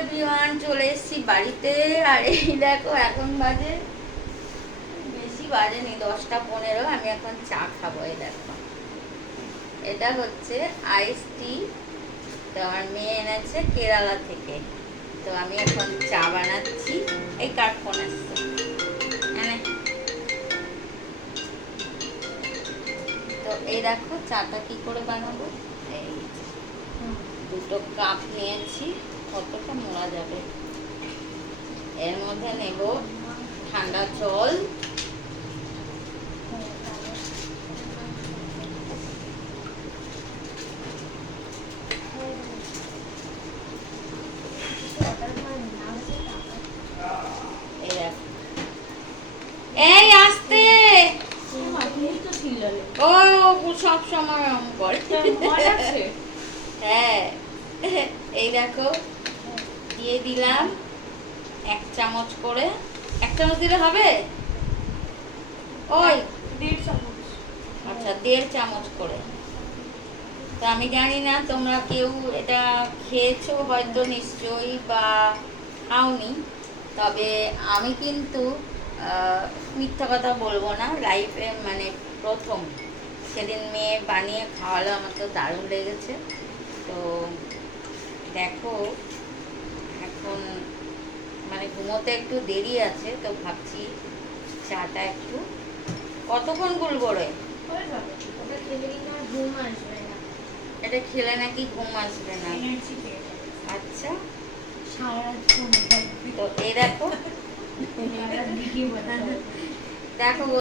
Everyone, চলে এসেছি বাড়িতে। আর এই দেখো, এখন বাজে, বেশি বাজেনি, 10টা 15। আমি এখন চা খাবো। এই দেখো, এটা হচ্ছে আইস টি। তো আমার মেয়ে এনেছে কেরালা থেকে। তো আমি এখন চা বানাচ্ছি। এই কার ফোন আসছে? তো এই দেখো চাটা কি করে বানাবো। এই 2টো কাপ নিয়েছি। কতটা মোড়া যাবে? এর মধ্যে নেব ঠান্ডা জল, এই আসতে ও সব সময় করে। হ্যাঁ, এই দেখো দিয়ে দিলাম 1 চামচ করে। 1 চামচ দিলে হবে? ওই 1.5 চামচ। আচ্ছা, 1.5 চামচ করে। তো আমি জানি না তোমরা কেউ এটা খেয়েছো হয়তো, নিশ্চয়ই, বা খাওনি। তবে আমি কিন্তু মিথ্যা কথা বলবো না, লাইফে মানে প্রথম সেদিন মেয়ে বানিয়ে খাওয়ালো, আমার তো দারুণ লেগেছে। তো দেখো, এখন মানে ঘুমোতে একটু দেরি আছে, তো ভাবছি চাটা একটু কতক্ষণ গুলবো রে। এটা খেলে নাকি ঘুম আসবে না? আচ্ছা, তো এই দেখো দেখো